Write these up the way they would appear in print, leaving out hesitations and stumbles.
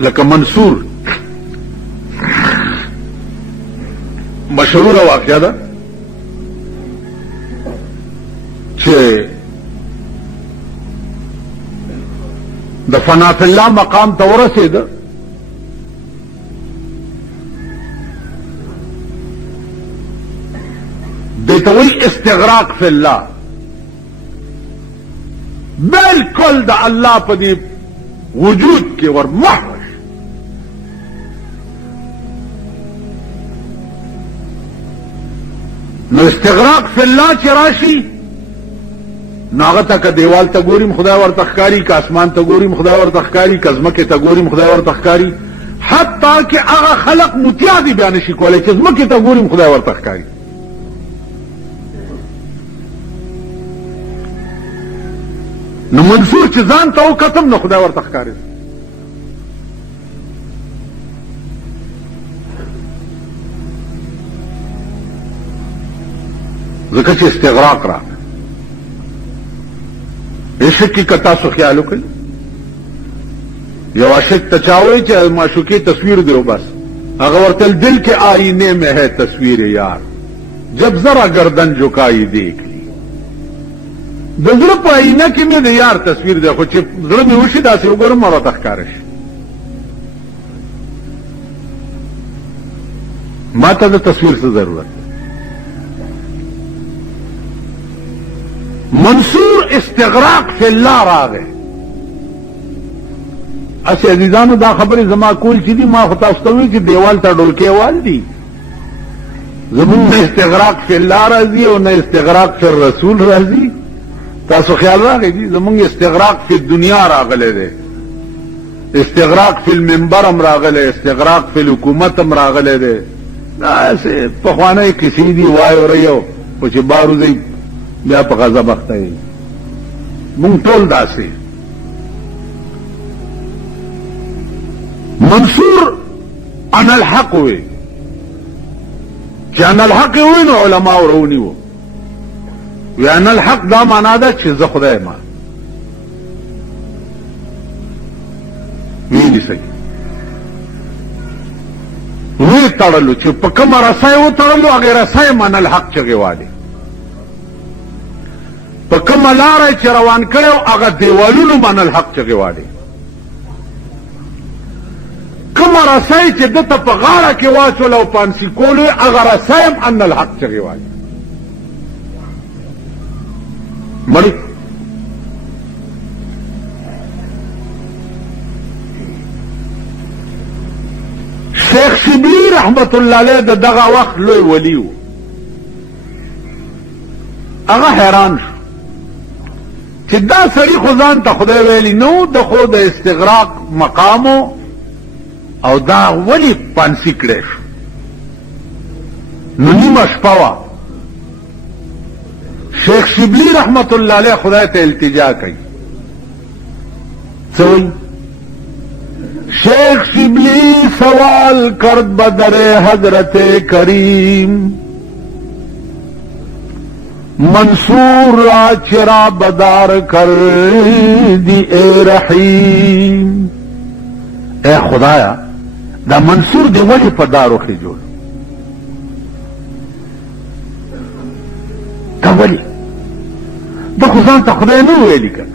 لکه منصور مشهور واقعه ده چې د فنا فی الله مقام ته ورسېده دیته وایي استغراق فی الله بالکل د الله په دې وجود کې ور محو نو استغراق فی الله چې راشي نو هغه ته که دیوال ته ګوریم خدای ورته ښکاري که اسمان ته ګوریم خدای ورته ښکاري که ځمکې ته ګوریم خدای ورته ښکاري حتی که هغه خلق متیا دي بیا نشي کولی چې ځمکې ته ګوریم خدای ورته ښکاري نو منصور چې ځان ته وکتم نو خدای ورته ښکاري ځکه چې استغراق راغی عشق کې که تاسو خیال وکړئ یو عاشق ته چا وایي چې معشوقې تصویر دې بس هغه ورته دل کې آئینے میں ہے تصویر یار جب ذرا گردن جھکائی دیکھ لی د زړه په آئینه کې مې د یار تصویر دی خو چې زړه مې وشي داسې وګورم ما راته ښکاره شي ما ته د تصویر څه ضرورت منصور استغراق فی الله راغی اسی عزیزانو دا خبرې زما کول چې دي ما خو تاسو ته وایي چې دیوال ته ډولکې وال دي زمونږ نه استغراق فی الله راځي او نه استغراق فی الرسول راځي تاسو خیال راغی دي زمونږ استغراق فی دنیا راغلی دی استغراق فی المنبر هم راغلی استغراق فی الحکومت هم راغلی دی داسې پخوانی کیسې دي وایو ریو خو چې باروزی بیا په غضب اخته یې مونږ ټول داسې منصور ان الحق وی چې ان الحق وی نو علماء ورونی وو وی ان الحق دا معنا ده چې زه خدای ما ویلی سي وی تړلو چې په کومه رسای و تړلو هغه رسای من الحق چغې والی په کومه لاره چې روان کړو هغه دیوالونو من الحق چغې والی کومه رسای چې دته په غاړه کې واچول او پانسي کولو هغه رسای هم ان الحق چغې والی مړی شیخ شبلی رحمت الله علیه د دغه وخت لوی ولی و هغه حیران شو چې دا سړي خو ځان ته خدای ویلی نو د خو د استغراق مقامو او دا ولی پانسي کړی شو نو نیمه شپه وه شیخ شبلی رحمت الله علیه خدای ته التجا کوي څه وایي شیخ شبلی سوال کرد بدر حضرت کریم منصور را چرا بدار کر دی اے رحیم اے خدایا دا منصور دی ولی په دار وکړي جوړ دا ولی دا خو ځان ته خدای نه ویلي کنه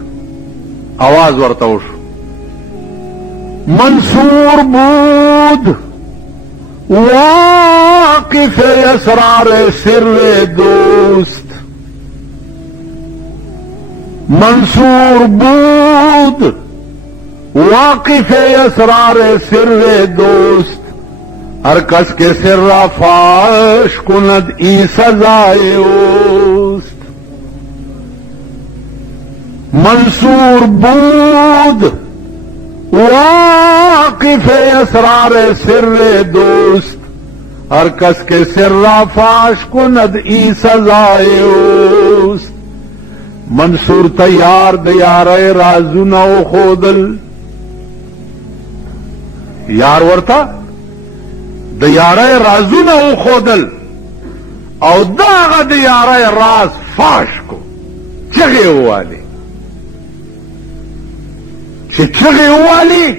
آواز ورته وشو منصور بود واقف اسرار سر دوست منصور بود واقف اسرار سر دوست ہر کس کے سر را فاش کند ای سزائے اوست منصور بود واقف اسرار سر دوست ہر کس کے سر را فاش کند ای سزائے اوست منصور تیار دیار رازونا و خودل یار ورتا دیار رازونا و خودل او داغ دیار راز فاش کو چغی والی چې چغی والی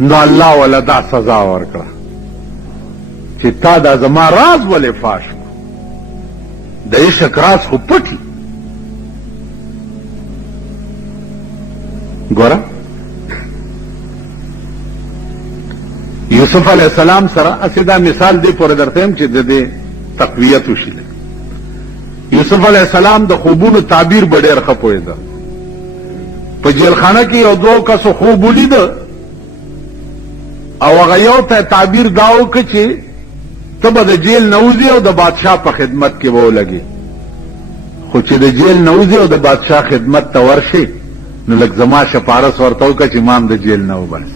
نو الله ولا دا سزا ورکړه چې تا دا زما راز ولې فاش کو د عشق راز خو پټي ګوره یوسف علیہ السلام سره اسدا مثال دی پر درته چې د دې تقویت وشي یوسف علیہ السلام د خوبونو تعبیر ډېر ښه پوهېده په جیلخانه کې یو دوه کسو خوب ولید او هغه یو ته تعبیر دا وکړ چې ته به د جیل نه وځې او د بادشاه په خدمت کې به ولګې خو چې د جیل نه وځې او د بادشاه خدمت ته ورشې نو لږ زما شپارس ورته وکړه چې ما هم د جیل نه وباسي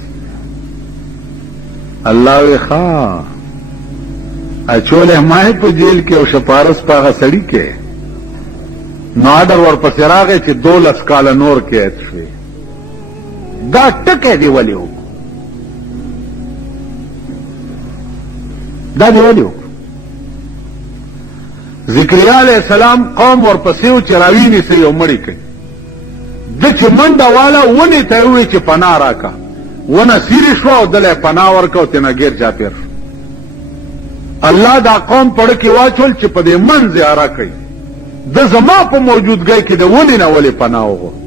الله وی ښه اچولی ما یې په جیل کې او شپارس په هغه سړي کې نو آډر ورپسې راغی چې 12 کاله نور قید شوې دا ټکی دې ولې وکړو دا دې ولې وکړو ذکریا علیہ السلام قوم ورپسې و چې راوینیسئ او مړی کوي ده چې منډه واله ونې ته یې وویل چې پناه راکړه ونه سیرې شوه او دله یې پناه ورکړه او تېنه ګیر چاپېر شو الله دا قوم پړه کې واچول چې په دې منځ یې اره کوي د زما په موجودګۍ کې د ونې نه ولې پناه وغوښت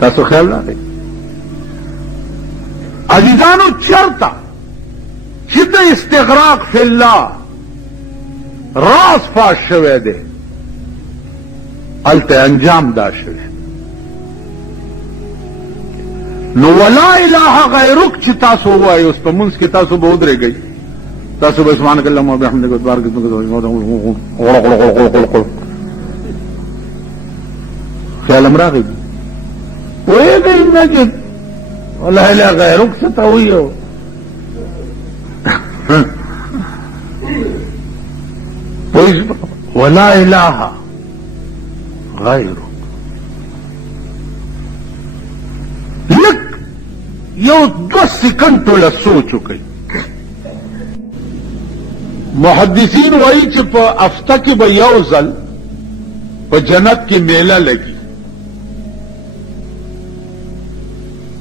تاسو خیال راغی عزیزانو چرته چې د استغراق فی الله راز فاش شوی دی هلته انجام دا شوی نو ولا اله غیرک چې تاسو ووایئ اوس په منځ کې تاسو به ودرېږئ تاسو به سبحانک اللهم وبحمدک وتبارک اسمک خیالم راغی پوهېږئ نه چې ولا اله غیرک څه ته وایو ولا اله غیرک لک یو 2 سکند ټوله سوچ وکړئ محدثین وایي چې په هفته کې به یو ځل په جنت کې میله لګي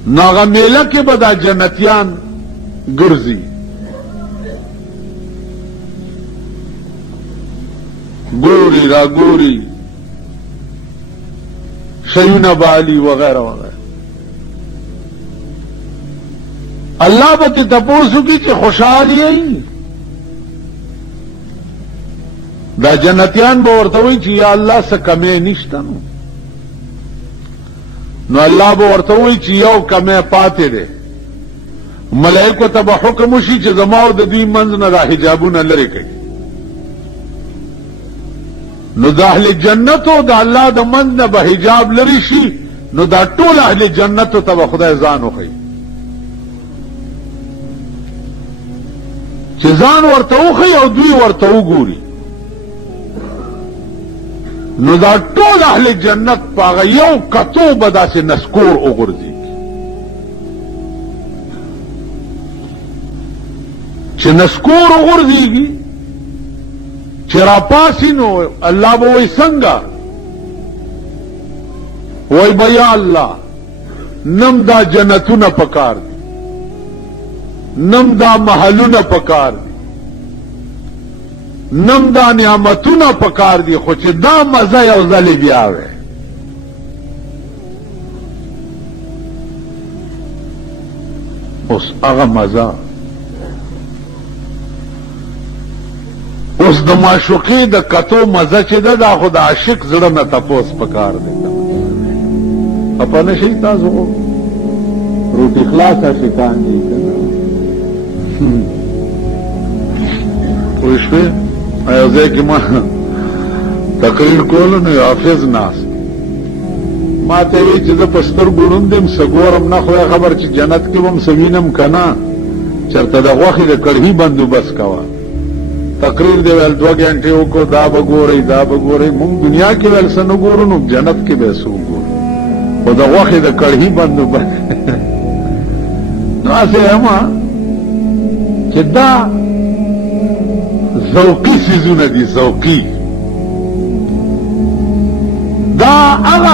نو هغه میله کې به دا جنتیان ګرځي ګوري را ګوري شیونه بالی وغیرہ وغیرہ الله به ته تپوسو کی چې خوشحال یې دا جنتیان به ورته وایي چې یا الله څه کمی نشته نو الله به ورته وایي چې یو کمی پاتې دی ملائکو ته به حکم وشي چې زما او د دوی منځ نه دا حجابونه لرې کوي نو د اهل جنتو د الله د منځ نه به حجاب لرې شي نو دا ټول اهل جنتو ته به خدای ځان وښیي چې ځان ورته وښیي او دوی ورته وګوري نو دا ټول اهل جنت په هغه یو کتو به داسې نسکور وغورځي چې نسکور وغورځېږي چې راپاسي نو الله به وایي څنګه وایي به یا الله نم دا جنتونه پکار دي نم دا محلونه پکار دي نم دا نعمتونه پکار دي خو چې دا مزه یو ځلې بیا وی اوس هغه مزه اوس د معشوقې د کتو مزه چې ده دا خو د عاشق زړه نه تپوس پکار دی اپا نشئ تاسو روټي خلاص عاشقان دي که نه پوه شوې یو ځای کې ما تقریر کولو نو حافظ ناست ما ته وی چې زه په سترګو ړوند یم څه ګورم نه خدای خبر چې جنت کې به م څه وینم که نه چېرته د غوښې د کړهي بندوبست کوه تقریر دی ویل 2 غنټې وکړو دا به ګورئ دا به ګورئ مونږ دنیا کې ویل څه نه ګورو نو جنت کې به څه وګورو خو د غوښې د کړهي بندوبست نو هسې یمه چې دا ذوقي څیزونه دي ذوقي دا هغه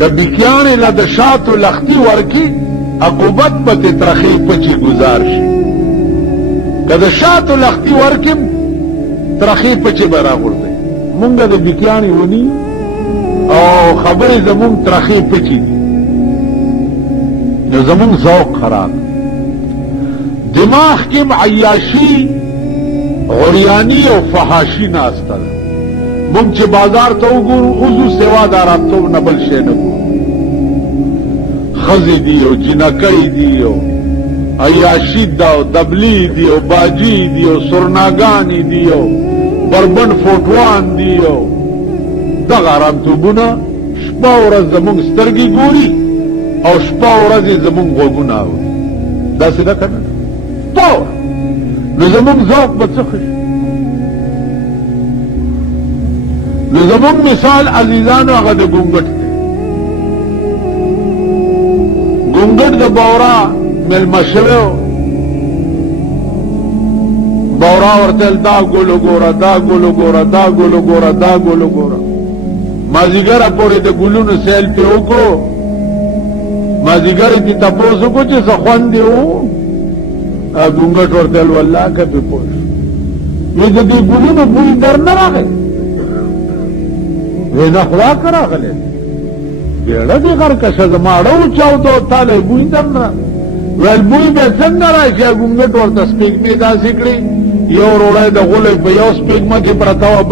کبیکیان له د شاتو لختی ورکی عقوبت پتی ترخی پچی گزار شي که د شاتو لختی ورکیم ترخی پچی برا غرده مونگا د بیکیانی ونی او خبر زمون ترخی پچی دی نو زمون ذوق خراب دماغ کم عیاشی غریانی او فحاشی ناستا مونگ چه بازار تا وګورو اوزو سوا دارابتو نبل شی نگو خزی دیو جنکی دیو عیاشی داو دبلی دیو باجی دیو سرناگانی دیو بربن فوٹوان دیو دا غارام تو بنا شپا ورز زمونگ سترگی گوری او شپا ورز زمونگ غوگونا ہوئی دا سدا کرنا تو نو زمونگ ذوق بچخش نو زمونگ مثال عزیزانو اگا دا گونگٹ تے گونگٹ دا بورا مل مشویو بورا ورتل دا گولو گورا دا گولو گورا دا گولو گورا دا گولو گورا مازیگر پوری دا گلونو سیل پی اوکو مازیگر تی تپوسو کو چی سخوان دی او گونگٹ ورتل واللہ کا پی پوش یہ دا دی گلونو بوئی در نراغے یہ نخوا کرا غلے بیڑا دی غرکشا زماڑا چاو تو تالے بوئی در نراغے ویل بوئی بے سنگ راشا گونگٹ ورتا سپیک می دا سکڑی یو روڑای دا غلق با یو سپیک ما کی پرتاو